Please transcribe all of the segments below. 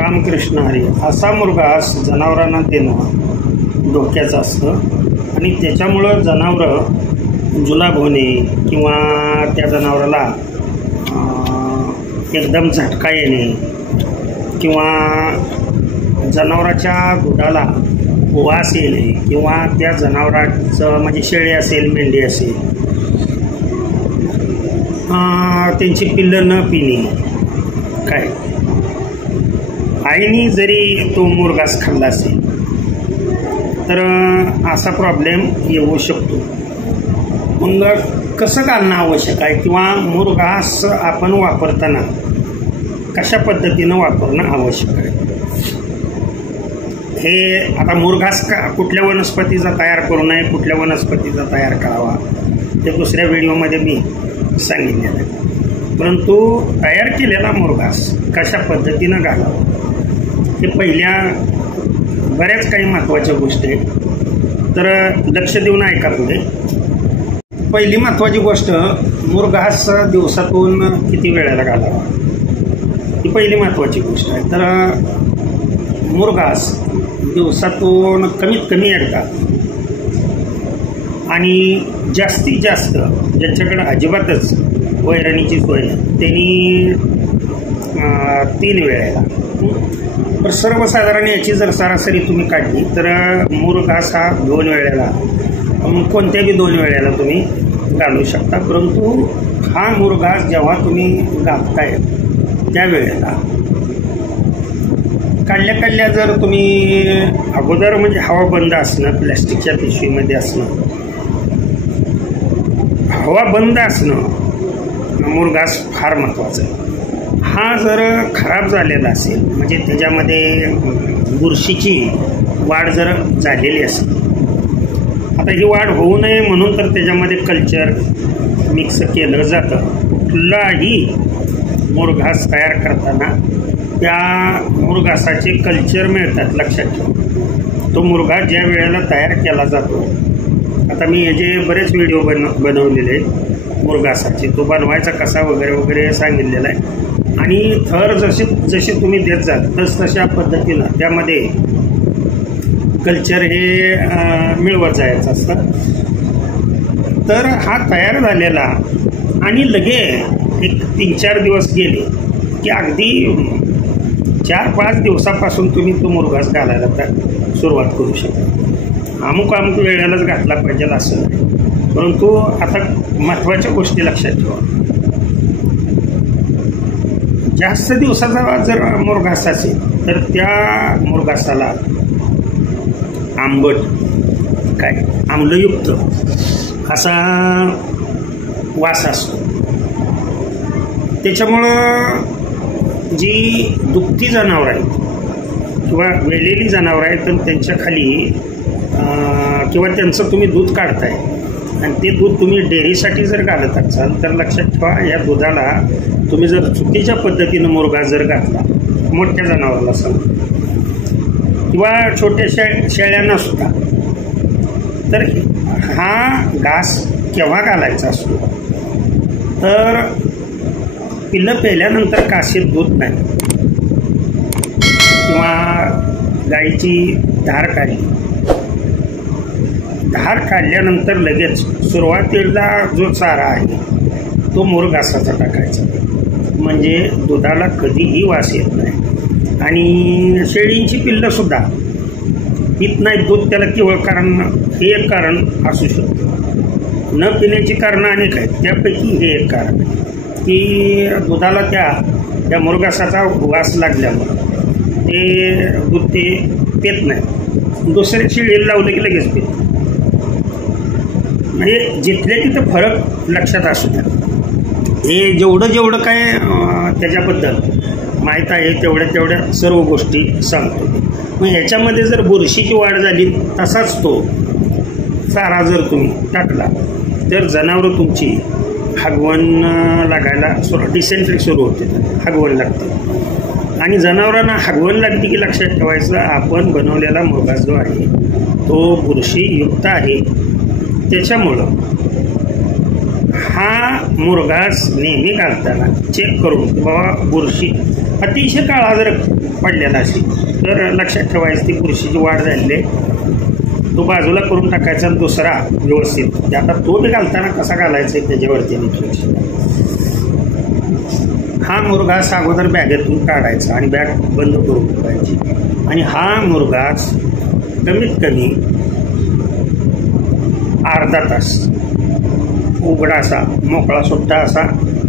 रामकृष्ण हरी. असा मुरघास जनावरांना देणं धोक्याचं असतं आणि त्याच्यामुळं जनावरं जुलाब होणे किंवा त्या जनावराला एकदम झटका येणे किंवा जनावराच्या दुधाला वास येणे किंवा त्या जनावराचं म्हणजे शेळी असेल मेंढी असेल त्यांची पिल्लं न पिणे. काय आईने जरी तो मुरघास खाल्ला असेल तर असा प्रॉब्लेम येऊ शकतो. मग कसं घालणं आवश्यक आहे किंवा मुरघास आपण वापरताना कशा पद्धतीनं वापरणं आवश्यक आहे. हे आता मुरघास कुठल्या वनस्पतीचा तयार करू नये, कुठल्या वनस्पतीचा तयार करावा ते दुसऱ्या व्हिडिओमध्ये मी सांगितलेलं आहे. परंतु तयार केलेला मुरघास कशा पद्धतीनं घालावा हे पहिल्या बऱ्याच काही महत्त्वाच्या गोष्टी आहेत. तर लक्ष देऊन ऐका पुढे. पहिली महत्त्वाची गोष्ट, मुरघास दिवसातून किती वेळेला घालावा ही पहिली महत्त्वाची गोष्ट आहे. तर मुरघास दिवसातून कमीत कमी एकदा आणि जास्तीत जास्त ज्यांच्याकडे अजिबातच वैरणीची सोय त्यांनी 3 वेळेला. तर सर्वसाधारण याची जर सरासरी तुम्ही काढली तर मुरघास हा 2 वेळेला, कोणत्या बी 2 वेळेला तुम्ही घालू शकता. परंतु हा मुरघास जेव्हा तुम्ही घालताय त्यावेळेला काढल्या जर तुम्ही अगोदर म्हणजे हवा बंद असणं, प्लॅस्टिकच्या पिशवीमध्ये असणं, हवा बंद असणं मुरघास फार महत्त्वाचं आहे. हा जर खराब झालेला असेल म्हणजे त्याच्यामध्ये बुरशीची वाढ जर झालेली असेल, आता ही वाढ होऊ नये म्हणून तर त्याच्यामध्ये कल्चर मिक्स केलं जातं. कुठलाही मुरघास तयार करताना त्या मुरघासाचे कल्चर मिळतात, लक्षात ठेवा. तो मुरघास ज्या वेळेला तयार केला जातो, आता मी याचे बरेच व्हिडिओ बनवलेले आहेत मुरघासाचे, तो बनवायचा कसा वगैरे वगैरे सांगितलेला आहे. आणि थर जसे तुम्ही देत जाल तशा पद्धतीनं त्यामध्ये कल्चर हे मिळवत जायचं असतं. तर हा तयार झालेला आणि लगे एक 3-4 दिवस गेले की अगदी 4-5 दिवसापासून तुम्ही तो मुरघास घालायला सुरुवात करू शकता. अमुक वेळेलाच घातला पाहिजे असं नाही. परंतु आता महत्त्वाच्या गोष्टी लक्षात ठेवा. जास्त दिवसाचा जर मुरघास असेल तर त्या मुरघासाला आंबट काय आम्लयुक्त असा वास असतो. त्याच्यामुळं जी दुभती जनावरं आहेत किंवा वेलेली जनावरं आहेत तर त्यांच्या खाली किंवा त्यांचं तुम्ही दूध काढताय आणि ते दूध तुम्ही डेअरीसाठी जर घालत असाल तर लक्षात ठेवा, या दुधाला तुम्ही जर चुकीच्या पद्धतीनं मुरघास जर घातला मोठ्या जनावराला सांग किंवा छोट्या शेळ्यांना सुद्धा, तर हा घास केव्हा घालायचा असतो तर पिल्लं पेल्यानंतर काशीत दूध नाही किंवा गाईची धार काढली, धार काढल्यानंतर लगेच सुरुवातीला जो चारा आहे तो मुरघासाचा टाकायचा, म्हणजे दुधाला कधीही वास येत नाही. आणि शेळींची पिल्लंसुद्धा पित नाहीत दूध, त्याला केवळ कारण हे एक कारण असू शकतं. न पिण्याची कारणं अनेक आहेत, त्यापैकी हे एक कारण आहे की दुधाला त्या मुरघासाचा वास लागल्यामुळं ते दूध ते पित नाही. दुसऱ्या शेळीला लावलं की लगेच पित. म्हणजे जिथल्या तिथं फरक लक्षात असू द्या. हे जेवढं काय त्याच्याबद्दल माहीत आहे तेवढ्या सर्व गोष्टी सांगतो. मग याच्यामध्ये जर बुरशीची वाढ झाली तसाच तो चारा जर तुम्ही टाकला तर जनावरं तुमची हगवण लागायला डिसेंट्री सुरू होते, हगवण लागते. आणि जनावरांना हगवण लागली की लक्षात ठेवायचं आपण बनवलेला मुरघास जो आहे तो बुरशीयुक्त आहे. त्याच्यामुळं हा मुरघास नेहमी घालताना चेक करून बाबा बुरशी अतिशय काळा जर पडलेला असेल तर लक्षात ठेवायचं ती बुरशीची वाढ झालेली आहे, तो बाजूला करून टाकायचा आणि दुसरा व्यवस्थित आता तो बी घालताना कसा घालायचा आहे त्याच्यावरती लक्ष. हा मुरघास अगोदर बॅगेतून काढायचा आणि बॅग बंद करून ठेवायची आणि हा मुरघास कमीत कमी अर्धा तास उघडा असा मोकळा सुट्टा असा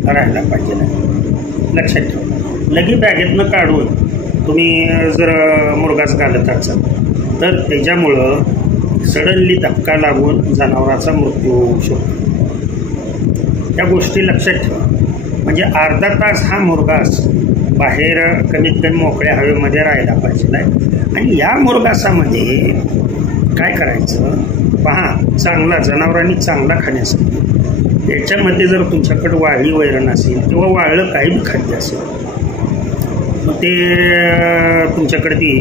राहायला पाहिजे. लक्षात ठेवा. लगे बॅगेतनं काढून तुम्ही जर मुरघास घालत असाल तर त्याच्यामुळं सडनली धक्का लागून जनावराचा मृत्यू होऊ शकतो. त्या गोष्टी लक्षात ठेवा. म्हणजे अर्धा तास हा मुरघास बाहेर कमीत कमी मोकळ्या हवेमध्ये राहायला पाहिजे आहे. आणि या मुरघासामध्ये काय करायचं पहा, चांगला जनावरांनी चांगला खाण्यासाठी त्याच्यामध्ये जर तुमच्याकडे वाळली वैरण असेल किंवा वाळलं काही बी खाद्य असेल मग ते तुमच्याकडे ती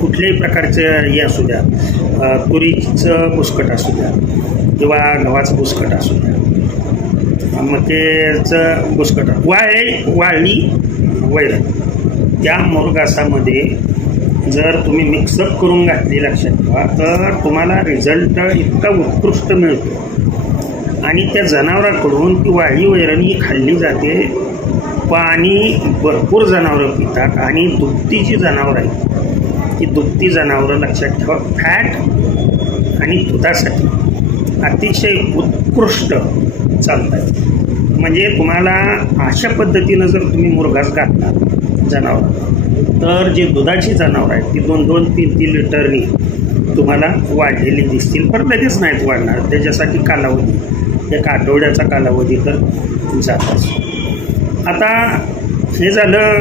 कुठल्याही प्रकारचं हे असू द्या, तुरीचं बुसकट असू द्या किंवा गव्हाचं बुसकट असू द्या, मक्याचं बुसकट, वाळली वैरण त्या मुरघासामध्ये जर तुम्ही मिक्सअप करून घातली लक्षात ठेवा तर तुम्हाला रिझल्ट इतका उत्कृष्ट मिळतो. आणि त्या जनावराकडून ती वाळली वैरण ही खाल्ली जाते. पाणी भरपूर जनावरं पितात आणि दुभती जी जनावरं आहेत ती दुभती जनावरं लक्षात ठेवा फॅट आणि दुधासाठी अतिशय उत्कृष्ट चालतात. म्हणजे तुम्हाला अशा पद्धतीनं जर तुम्ही मुरघास घातला जनावर तर जे दुधाची जनावरं आहेत ती 2-2, 3-3 लिटरनी तुम्हाला वाढलेली दिसतील. पण लगेच नाहीत वाढणार, त्याच्यासाठी कालावधी एक आठवड्याचा कालावधी तर जातच. आता हे झालं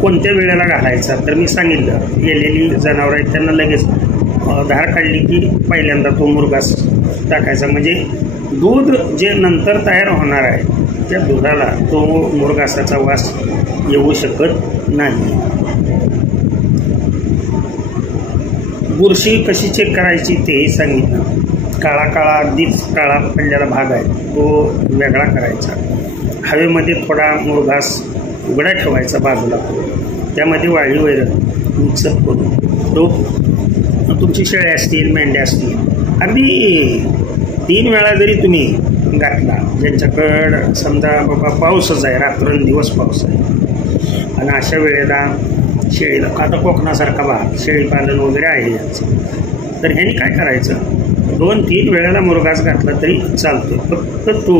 कोणत्या वेळेला घालायचा तर मी सांगितलं गेलेली जनावरं आहेत त्यांना लगेच धार काढली की पहिल्यांदा तो मुरघास टाकायचा. म्हणजे दूध जे नंतर तयार होणार आहे त्या दुधाला तो मुरघासाचा वास येऊ शकत नाही. बुरशी कशी चेक करायची तेही सांगितलं. काळा अगदीच काळा पडलेला भाग आहे तो वेगळा करायचा. हवेमध्ये थोडा मुरघास उघडा ठेवायचा बाजूला, त्यामध्ये वाळली वैरण मिक्सअप करून तो तुमची शेळ्या असतील मेंढ्या असतील अगदी 3 वेळा जरी तुम्ही घातला, ज्यांच्याकडं समजा बाबा पाऊसच आहे रात्रंदिवस पाऊस आहे आणि अशा वेळेला शेळीला आता कोकणासारखा भाग शेळीपालन वगैरे आहे याचं, तर ह्याने काय करायचं 2-3 वेळेला मुरघास घातला तरी चालतो. फक्त तो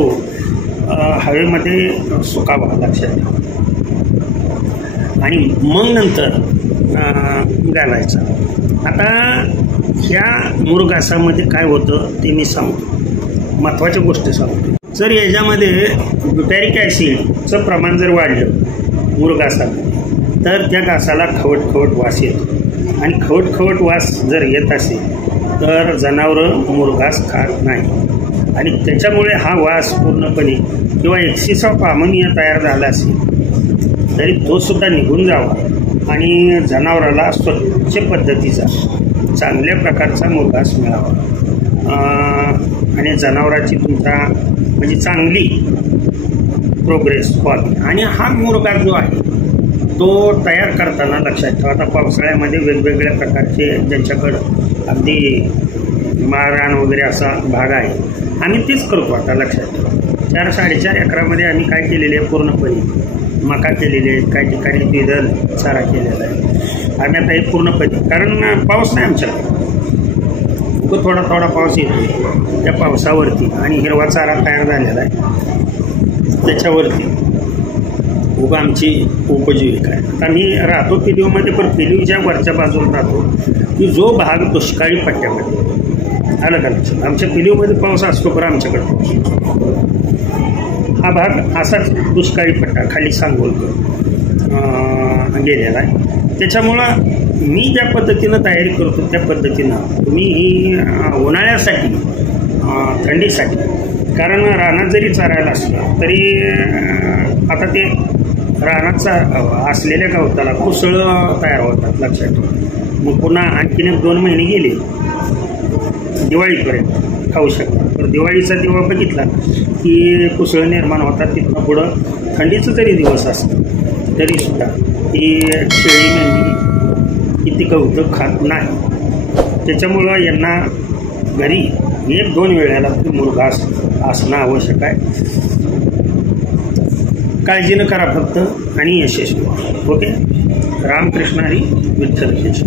हवेमध्ये सुकावा लक्षात ठेवा आणि मग नंतर घालायचा. आता ह्या मुरघासामध्ये काय होतं ते मी सांगतो, महत्त्वाच्या गोष्टी सांगतो. जर याच्यामध्ये ब्युटॅरिक ॲसिडचं प्रमाण जर वाढलं मुरघासामध्ये तर त्या घासाला खवट वास येतो आणि खवट वास जर येत असेल तर जनावरं मुरघास खात नाही आणि त्याच्यामुळे हा वास पूर्णपणे किंवा एक्सिस ऑफ अमोनिया तयार झाला असेल तरी तो सुद्धा निघून जावा आणि जनावराला स्वच्छ पद्धतीचा चांगल्या प्रकारचा मुरघास मिळावा आणि जनावराची तुमचा म्हणजे चांगली प्रोग्रेस व्हावी. आणि हा मुरघास जो आहे तो तयार करताना लक्षात ठेवा. आता पावसाळ्यामध्ये वेगवेगळ्या प्रकारचे ज्यांच्याकडं अगदी माळरान वगैरे असा भाग आहे आम्ही तेच करतो. आता लक्षात ठेवा 4-4.5 एकरामध्ये आम्ही काय केलेले आहे पूर्णपणे मका केलेली आहे, काही ठिकाणी द्विदल चारा केलेला आहे आम्ही आता हे पूर्णपणे, कारण पाऊस नाही आमच्याकडे, थोडा पाऊस येतो त्या पावसावरती आणि हिरवा चारा तयार झालेला आहे त्याच्यावरती उगा आमची उपजीविका आहे. आता मी राहतो पिलीवमध्ये, पण पिलीवच्या वरच्या बाजूला राहतो की जो भाग दुष्काळी पट्ट्यामध्ये आलं का लक्षात. आमच्या पिलीवमध्ये पाऊस असतो पण आमच्याकडे हा भाग असाच दुष्काळी पट्टा खाली सांगोलकर गेलेला आहे. त्याच्यामुळं मी ज्या पद्धतीनं तयारी करतो त्या पद्धतीनं तुम्ही ही उन्हाळ्यासाठी थंडीसाठी, कारण रानात जरी चारायला असलं तरी आता ते रानाचा असलेल्या गवताला कुसळं तयार होतात लक्षात ठेवा. मग पुन्हा आणखीन 1-2 महिने गेले दिवाळीपर्यंत खाऊ शकतात. तर दिवाळीचा दिवा बघितला की कुसळ निर्माण होतात. तिथनं पुढं थंडीचं जरी दिवस असतं तरीसुद्धा ही शेळी मेंढी किती कौतुक खात नाही. त्याच्यामुळं यांना घरी 1-2 वेळेला मुरघास असणं आवश्यक आहे. काळजीनं करा फक्त आणि यशस्वी. ओके. रामकृष्ण हरी, विठ्ठल केशव.